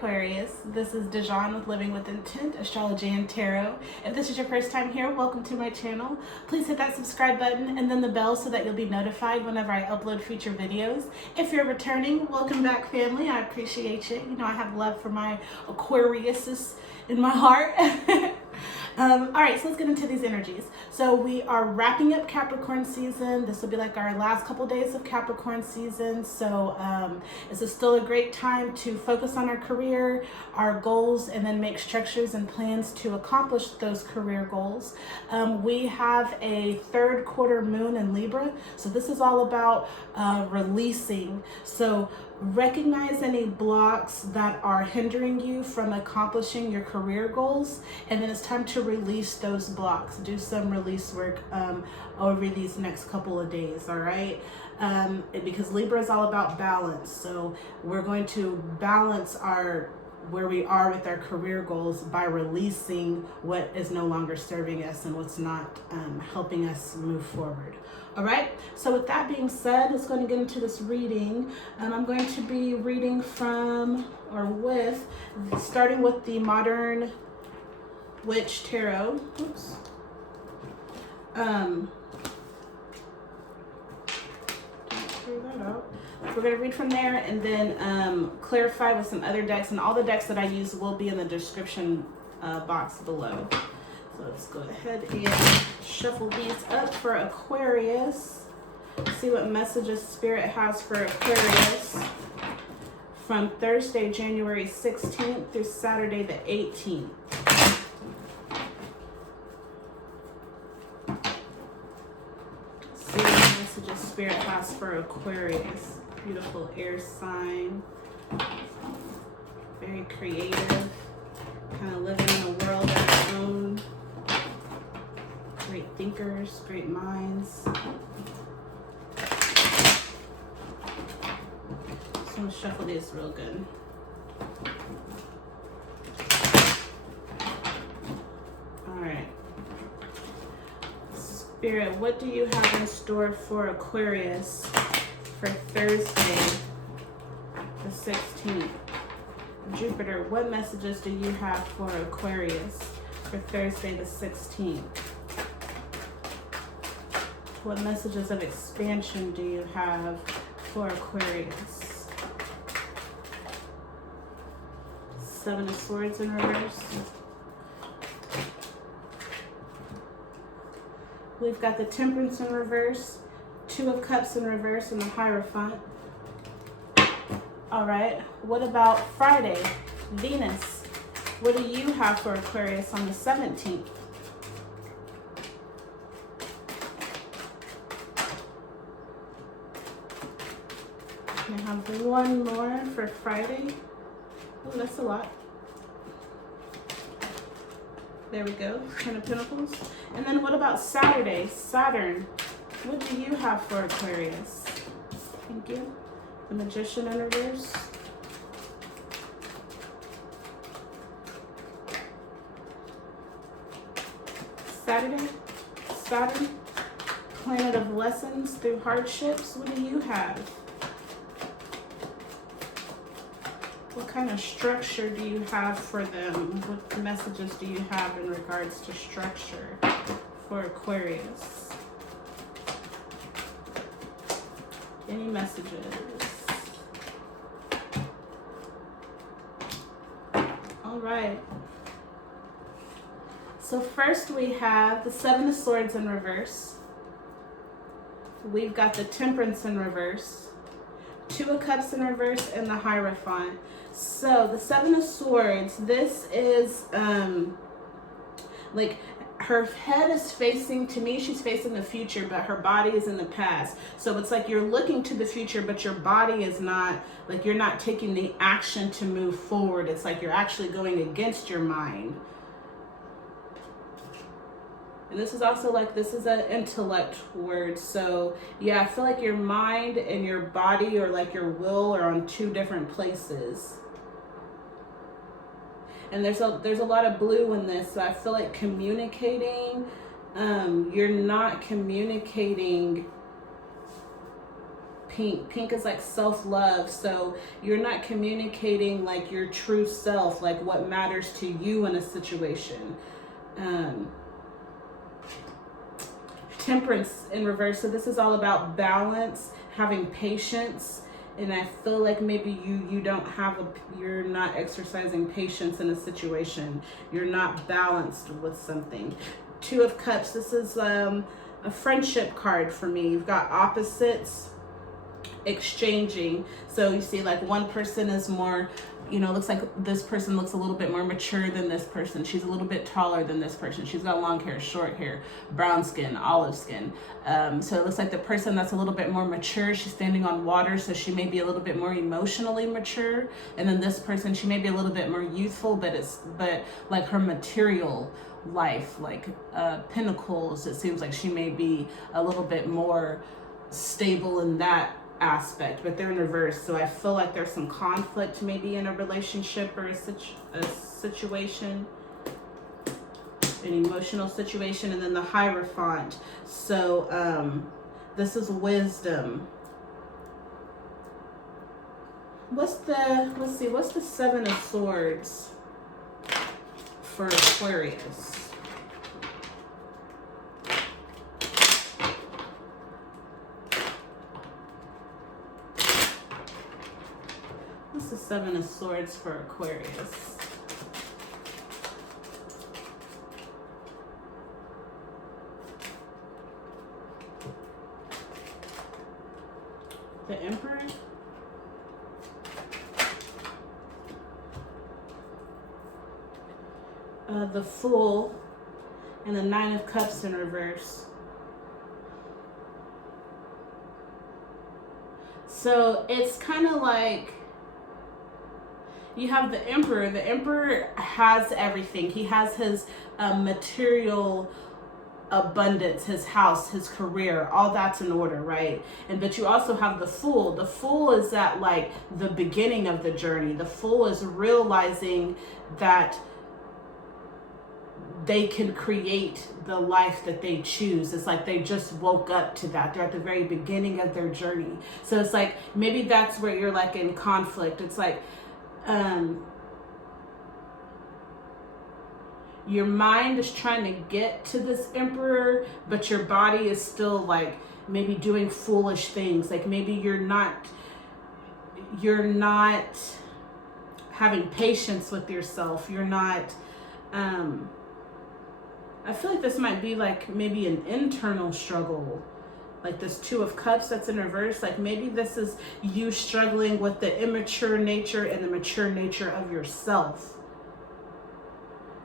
Aquarius. This is Dijon with Living with Intent, Astrology and Tarot. If this is your first time here, welcome to my channel. Please hit that subscribe button and then the bell so that you'll be notified whenever I upload future videos. If you're returning, welcome back, family. I appreciate you. You know I have love for my Aquariuses in my heart. All right, so let's get into these energies. So we are wrapping up Capricorn season. This will be like our last couple days of Capricorn season. So this is still a great time to focus on our career, our goals, and then make structures and plans to accomplish those career goals. We have a third quarter moon in Libra. So this is all about releasing. So recognize any blocks that are hindering you from accomplishing your career goals, and then it's time to release those blocks. Do some release work over these next couple of days, all right? Because Libra is all about balance, so we're going to balance where we are with our career goals by releasing what is no longer serving us and what's not helping us move forward. All right, so with that being said, let's go and get into this reading. I'm going to be reading starting with the Modern Witch Tarot. Oops. Clear that out. We're going to read from there and then clarify with some other decks, and all the decks that I use will be in the description box below. So let's go ahead and shuffle these up for Aquarius. See what messages Spirit has for Aquarius from Thursday, January 16th through Saturday the 18th. See what messages Spirit has for Aquarius. Beautiful air sign. Very creative. Kind of living in a world of their own. Great thinkers, great minds. So I'm going to shuffle these real good. All right. Spirit, what do you have in store for Aquarius for Thursday, the 16th? Jupiter, what messages do you have for Aquarius for Thursday, the 16th? What messages of expansion do you have for Aquarius? Seven of Swords in reverse. We've got the Temperance in reverse, Two of Cups in reverse, and the Hierophant. All right, what about Friday? Venus, what do you have for Aquarius on the 17th? I have one more for Friday. Oh, that's a lot. There we go, Ten of Pentacles. And then what about Saturday? Saturn, what do you have for Aquarius? Thank you. The Magician in reverse. Saturday, Saturn, planet of lessons through hardships. What do you have? What kind of structure do you have for them? What messages do you have in regards to structure for Aquarius? Any messages? All right. So first we have the Seven of Swords in reverse. We've got the Temperance in reverse, Two of Cups in reverse, and the Hierophant. So the Seven of Swords, this is like her head is facing, to me, she's facing the future, but her body is in the past. So it's like you're looking to the future, but your body is not, like you're not taking the action to move forward. It's like you're actually going against your mind. And this is also like, this is an intellect word. So yeah, I feel like your mind and your body, or like your will, are on two different places. And there's a lot of blue in this, so I feel like communicating, you're not communicating pink. Pink is like self-love. So you're not communicating like your true self, like what matters to you in a situation. Temperance in reverse. So this is all about balance, having patience. And I feel like maybe you're not exercising patience in a situation. You're not balanced with something. Two of Cups. This is a friendship card for me. You've got opposites exchanging. So you see like one person is more, looks like this person looks a little bit more mature than this person. She's a little bit taller than this person. She's got long hair, short hair, brown skin, olive skin. So it looks like the person that's a little bit more mature, she's standing on water, so she may be a little bit more emotionally mature. And then this person, she may be a little bit more youthful, but like her material life, like Pentacles, it seems like she may be a little bit more stable in that aspect, but they're in reverse. So I feel like there's some conflict maybe in a relationship or a situation, an emotional situation. And then the Hierophant. So this is wisdom. What's the Seven of Swords for Aquarius? What's the Seven of Swords for Aquarius? The Emperor? The Fool, and the Nine of Cups in reverse. So it's kind of like you have the Emperor. The Emperor has everything. He has his material abundance, his house, his career, all that's in order, right? But you also have the Fool. The Fool is at like the beginning of the journey. The Fool is realizing that they can create the life that they choose. It's like they just woke up to that. They're at the very beginning of their journey. So it's like maybe that's where you're like in conflict. It's like your mind is trying to get to this Emperor, but your body is still like maybe doing foolish things. Like maybe you're not having patience with yourself. You're not I feel like this might be like maybe an internal struggle, like this Two of Cups that's in reverse. Like maybe this is you struggling with the immature nature and the mature nature of yourself.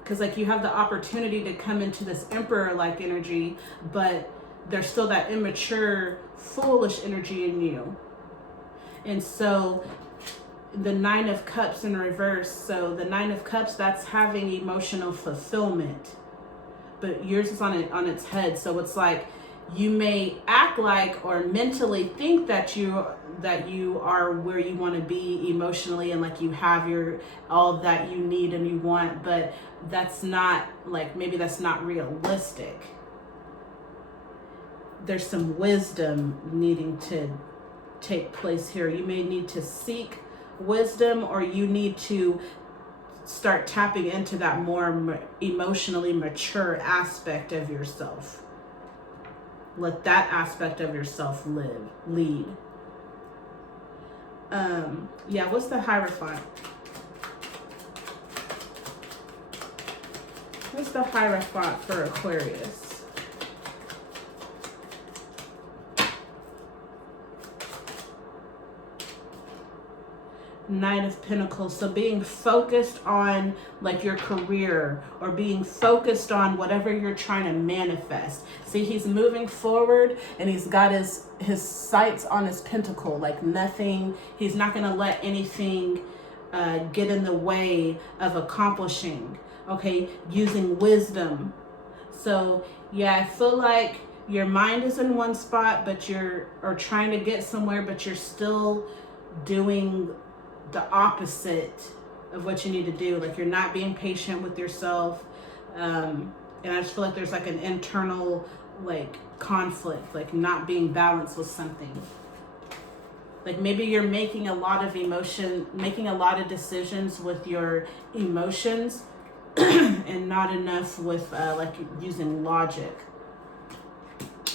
Because like you have the opportunity to come into this Emperor-like energy, but there's still that immature, foolish energy in you. And so the Nine of Cups in reverse. So the Nine of Cups, that's having emotional fulfillment. But yours is on its head. So it's like you may act like or mentally think that you are where you want to be emotionally, and like you have all that you need and you want, but that's not, like, maybe that's not realistic. There's some wisdom needing to take place here. You may need to seek wisdom, or you need to start tapping into that more emotionally mature aspect of yourself. Let that aspect of yourself lead. Yeah, what's the Hierophant? What's the Hierophant for Aquarius? Nine of Pentacles. So being focused on like your career, or being focused on whatever you're trying to manifest. See, he's moving forward and he's got his sights on his pentacle, like nothing, he's not going to let anything get in the way of accomplishing, okay, using wisdom. So yeah, I feel like your mind is in one spot, but you're trying to get somewhere, but you're still doing the opposite of what you need to do. Like you're not being patient with yourself, and I just feel like there's like an internal like conflict, like not being balanced with something. Like maybe you're making a lot of decisions with your emotions and not enough with like using logic.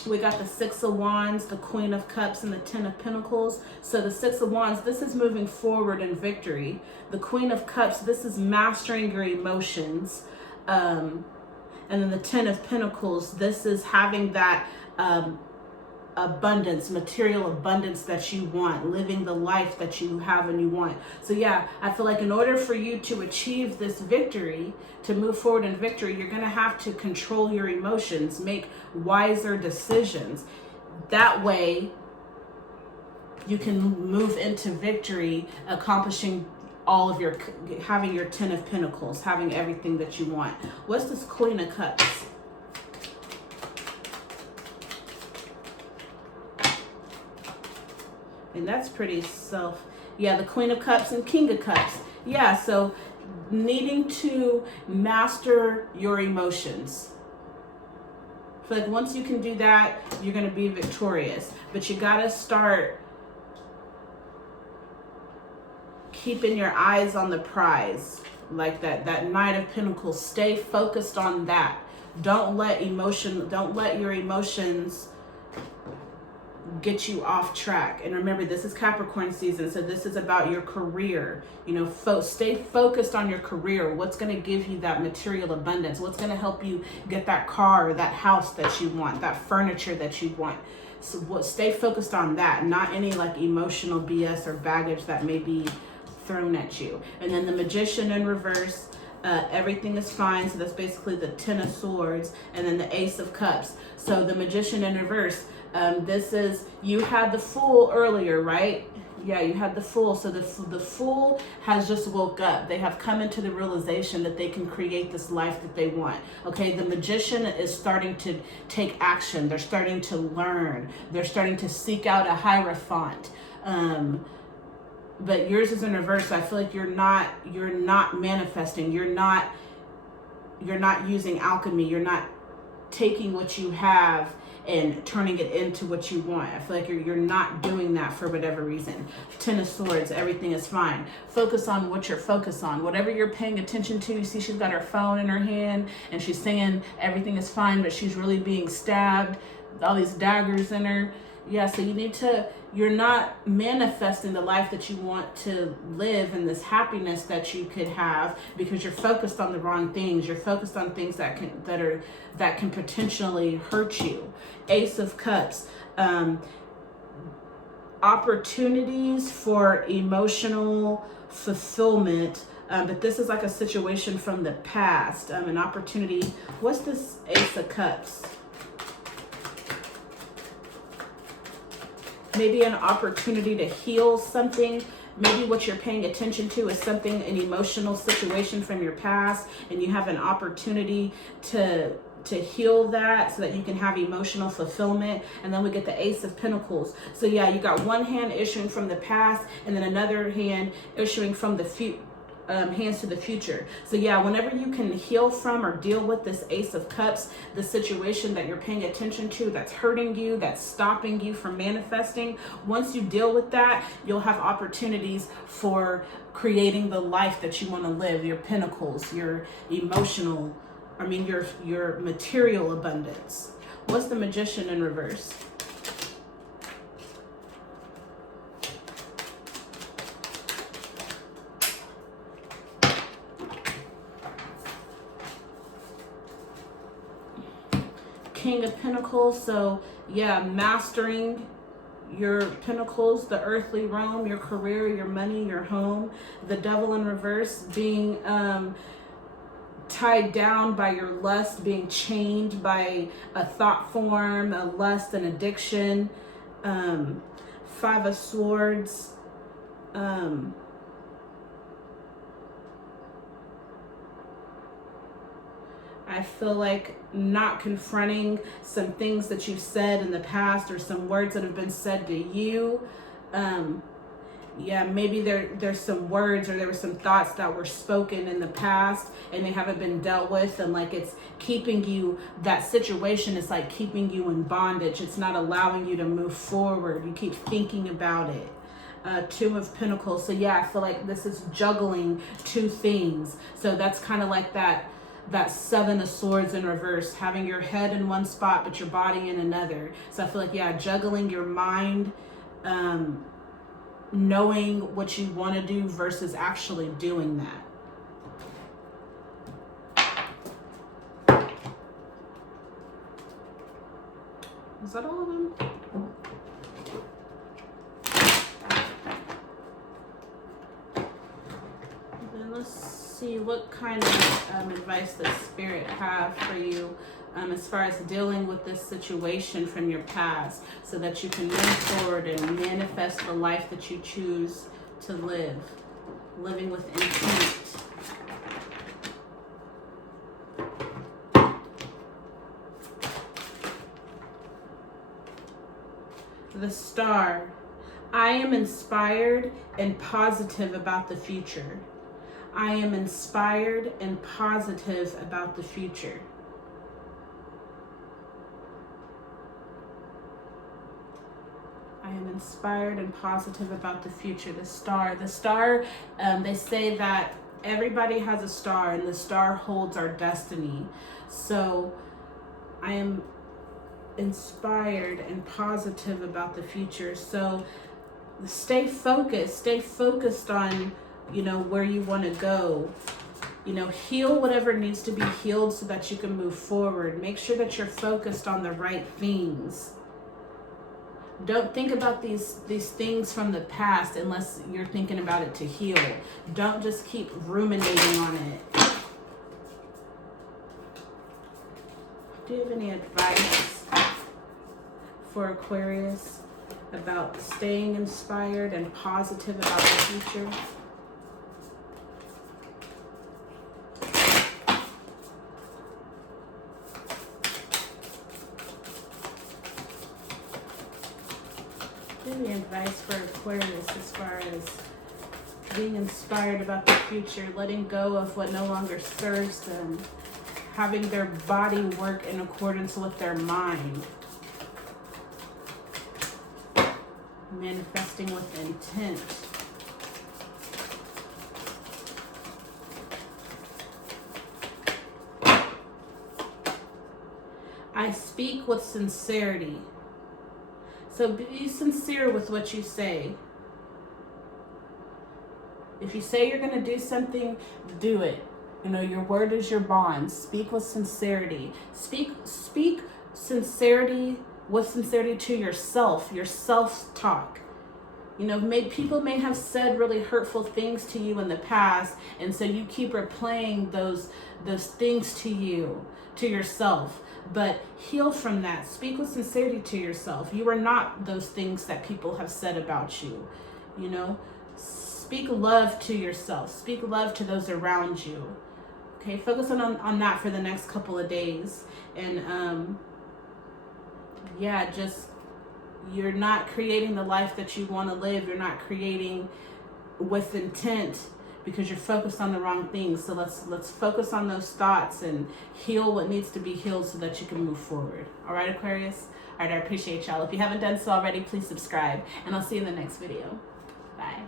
We got the Six of Wands, the Queen of Cups, and the Ten of Pentacles. So the Six of Wands, this is moving forward in victory. The Queen of Cups, this is mastering your emotions. And then the Ten of Pentacles, this is having that abundance, material abundance that you want, living the life that you have and you want. So yeah, I feel like in order for you to achieve this victory, to move forward in victory, you're going to have to control your emotions, make wiser decisions. That way you can move into victory, accomplishing all of your, having your Ten of Pentacles, having everything that you want. What's this Queen of Cups? And that's pretty yeah, the Queen of Cups and King of Cups. Yeah, so needing to master your emotions. I feel like once you can do that, you're going to be victorious. But you got to start keeping your eyes on the prize. Like that Knight of Pentacles. Stay focused on that. Don't let your emotions get you off track. And remember, this is Capricorn season, so this is about your career. You know, stay focused on your career. What's going to give you that material abundance? What's going to help you get that car, that house that you want, that furniture that you want? So stay focused on that, not any like emotional BS or baggage that may be thrown at you. And then the Magician in reverse, everything is fine. So that's basically the Ten of Swords, and then the Ace of Cups. So the Magician in reverse, this is, you had the Fool earlier, right? Yeah, you had the Fool. So the Fool has just woke up. They have come into the realization that they can create this life that they want. Okay, the Magician is starting to take action. They're starting to learn. They're starting to seek out a Hierophant. But yours is in reverse. I feel like you're not manifesting. You're not using alchemy. You're not taking what you have and turning it into what you want. I feel like you're not doing that for whatever reason. Ten of Swords, everything is fine. Focus on what you're focused on. Whatever you're paying attention to. You see she's got her phone in her hand and she's saying everything is fine, but she's really being stabbed. All these daggers in her. Yeah, so you're not manifesting the life that you want to live and this happiness that you could have because you're focused on the wrong things. You're focused on things that can potentially hurt you. Ace of Cups, opportunities for emotional fulfillment. But this is like a situation from the past, an opportunity. What's this Ace of Cups? Maybe an opportunity to heal something. Maybe what you're paying attention to is an emotional situation from your past, and you have an opportunity to heal that so that you can have emotional fulfillment. And then we get the Ace of Pentacles. So yeah, you got one hand issuing from the past and then another hand issuing from the hands to the future. So yeah, whenever you can heal from or deal with this Ace of Cups, the situation that you're paying attention to that's hurting you, that's stopping you from manifesting, once you deal with that, you'll have opportunities for creating the life that you want to live, your pentacles, your emotional, your material abundance. What's the Magician in reverse? King of Pentacles. So yeah, mastering your pentacles, the earthly realm, your career, your money, your home. The Devil in reverse, being tied down by your lust, being chained by a thought form, a lust, an addiction. Five of Swords. I feel like not confronting some things that you've said in the past or some words that have been said to you. Yeah, maybe there's some words or there were some thoughts that were spoken in the past and they haven't been dealt with, and like it's keeping you, that situation is like keeping you in bondage. It's not allowing you to move forward. You keep thinking about it. Two of Pentacles. So yeah, I feel like this is juggling two things. So that's kind of like that Seven of Swords in reverse, having your head in one spot but your body in another. So I feel like, yeah, juggling your mind, knowing what you want to do versus actually doing that. Is that all of them? Then let's see what kind of advice the Spirit have for you as far as dealing with this situation from your past, so that you can move forward and manifest the life that you choose to live, living with intent. The Star. I am inspired and positive about the future. I am inspired and positive about the future. I am inspired and positive about the future. The Star. The Star, they say that everybody has a star, and the star holds our destiny. So I am inspired and positive about the future. So stay focused on, you know, where you want to go. You know, heal whatever needs to be healed so that you can move forward. Make sure that you're focused on the right things. Don't think about these things from the past unless you're thinking about it to heal. Don't just keep ruminating on it. Do you have any advice for Aquarius about staying inspired and positive about the future? Any advice for Aquarius as far as being inspired about the future, letting go of what no longer serves them, having their body work in accordance with their mind, manifesting with intent. I speak with sincerity. So be sincere with what you say. If you say you're going to do something, do it. You know, your word is your bond. Speak with sincerity. Speak sincerity with sincerity to yourself, your self-talk. You know, people may have said really hurtful things to you in the past, and so you keep replaying those things to yourself. But heal from that. Speak with sincerity to yourself. You are not those things that people have said about you. You know, speak love to yourself. Speak love to those around you. Okay, focus on that for the next couple of days. And yeah, just, you're not creating the life that you want to live. You're not creating with intent because you're focused on the wrong things. So let's focus on those thoughts and heal what needs to be healed so that you can move forward. All right, Aquarius? All right, I appreciate y'all. If you haven't done so already, please subscribe, and I'll see you in the next video. Bye.